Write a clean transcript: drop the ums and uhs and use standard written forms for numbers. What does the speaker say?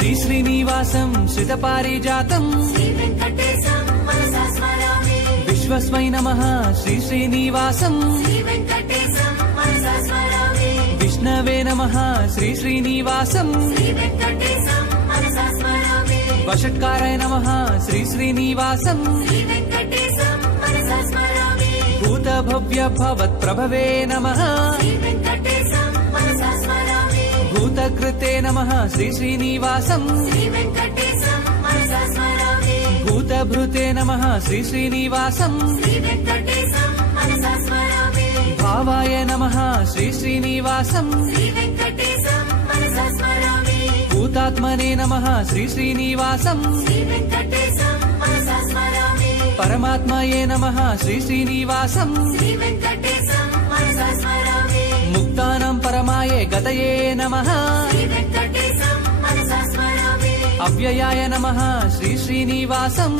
శ్రీ శ్రీనివాసం శ్రితపారిజాతం విశ్వస్మై నమః శ్రీ శ్రీనివాసం విష్ణవే నమః శ్రీ శ్రీనివాసం వషట్కారాయ నమః శ్రీ శ్రీనివాసం భూతభవ్య భవత్ప్రభవే నమః భూతకృతే నమః శ్రీ శ్రీనివాసం భూతభృతే నమః శ్రీ శ్రీనివాసం భావాయ నమః శ్రీ శ్రీనివాసం భూతాత్మనే నమః శ్రీ శ్రీనివాసం పరమాత్మయే నమః శ్రీ శ్రీనివాసం ముక్తానాం పరమాయే గతయే నమః అవ్యయాయ నమః శ్రీ శ్రీనివాసం